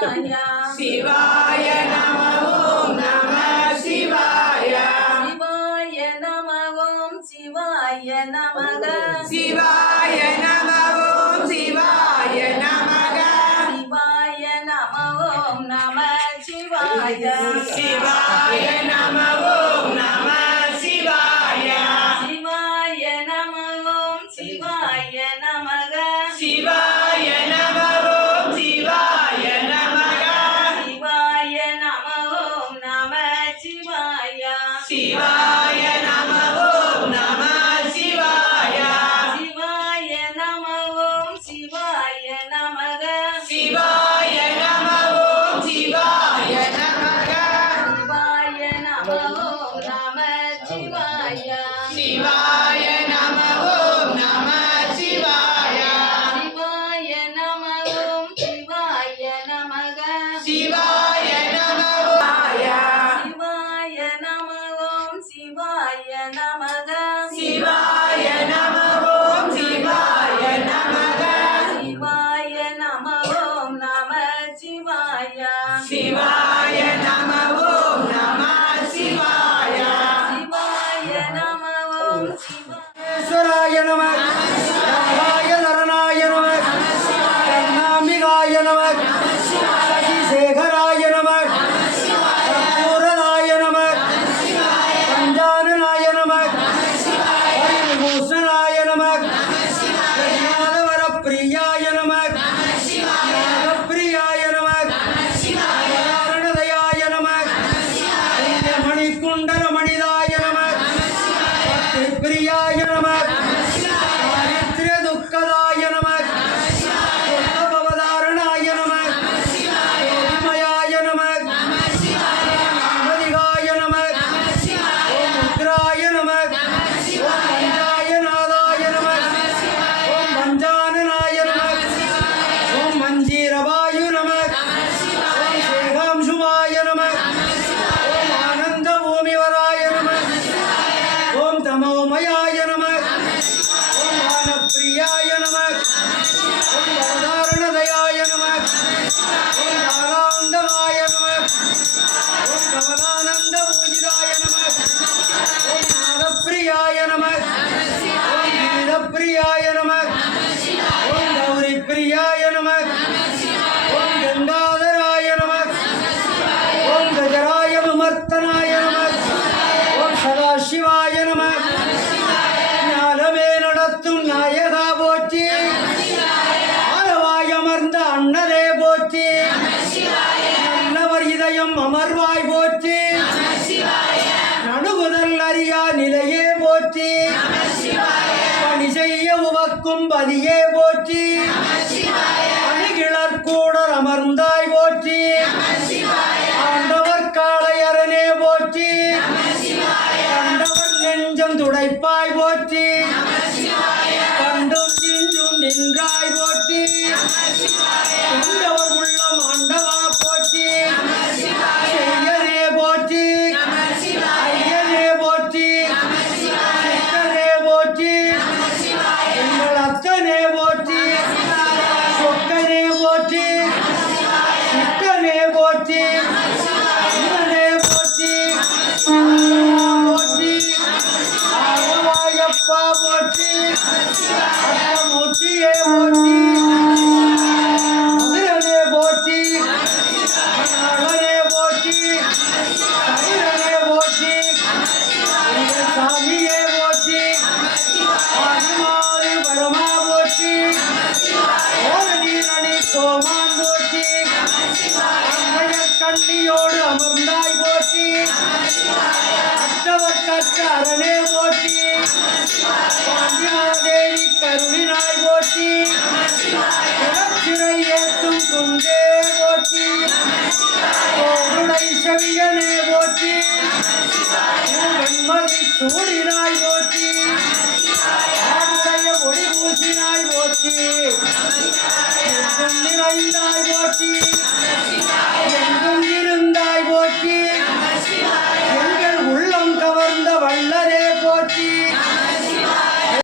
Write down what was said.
சிவாய நம ஓம் நம சிவாய சிவாய நம ஓம் சிவாய நமக சிவாய நம ஓம் சிவாய நமக சிவாய நம ஓம் நம சிவாய சிவாய நம 睡了啊先生们 நமக்கும் பதியே போற்றி. அணிகிளர் கூட அமர்ந்தாய் போற்றி. ஆண்டவர் காளையரனே போற்றி. ஆண்டவர் நெஞ்சம் துடைப்பாய் போற்றி. கண்டும் நின்றாய் போற்றி. கொண்டவர் உள்ளம் ஓரணி கோமான் போற்றி. அங்கைய கண்ணியோடு அமர்ந்தாய் போற்றி. அற்றவர் கற்ற அரணே போற்றி. பாண்டிமாதேவி கருணினாய் போற்றி. சிறை ஏற்றும் துண்டே போற்றி. கோடுடை செவியனே போற்றி. வெண்மதி சூடினாய் போற்றி. ஒளி பூசினாய் போற்றி. நிறைந்தாய் போற்றி. என்றும் இருந்தாய் போற்றி.